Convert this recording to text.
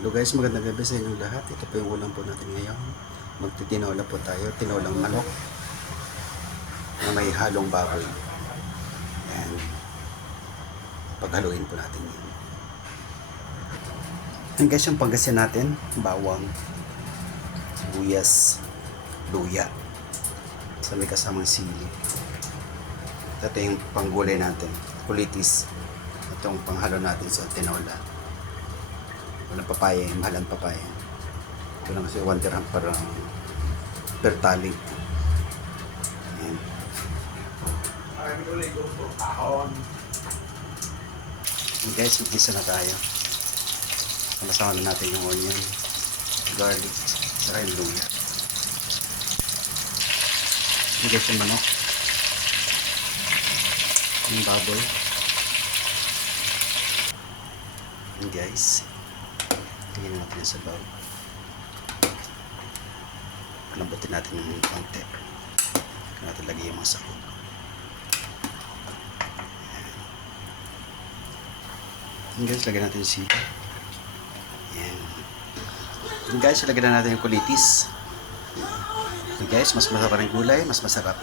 Hello guys, magandang gabi sa inyong lahat. Ito po yung ulam po natin ngayon. Magtitinola po tayo. Tinolang manok na may halong baboy. And paghaluin po natin yun. And guys, yung panggasin natin, bawang, sibuyas, luya. Sa may kasamang sili. Ito yung panggulay natin, kulitis. Ito yung panghalo natin sa tinola. Walang papaya, mahalan papaya. Ito lang kasi 1 dirham per tali. Ayan. And guys, mag-isa na tayo. Samasama na natin yung onion, garlic, saka yung luya. And guys, yung manok, yung baboy. And guys, tingnan natin sa bawang. Palambutin natin yung konti. Kaya natin lagay yung mga sahog. And guys, lagyan natin yung sili. Ayan. And guys, lagyan na natin yung kulitis. And guys, mas masarap ang gulay, mas masarap.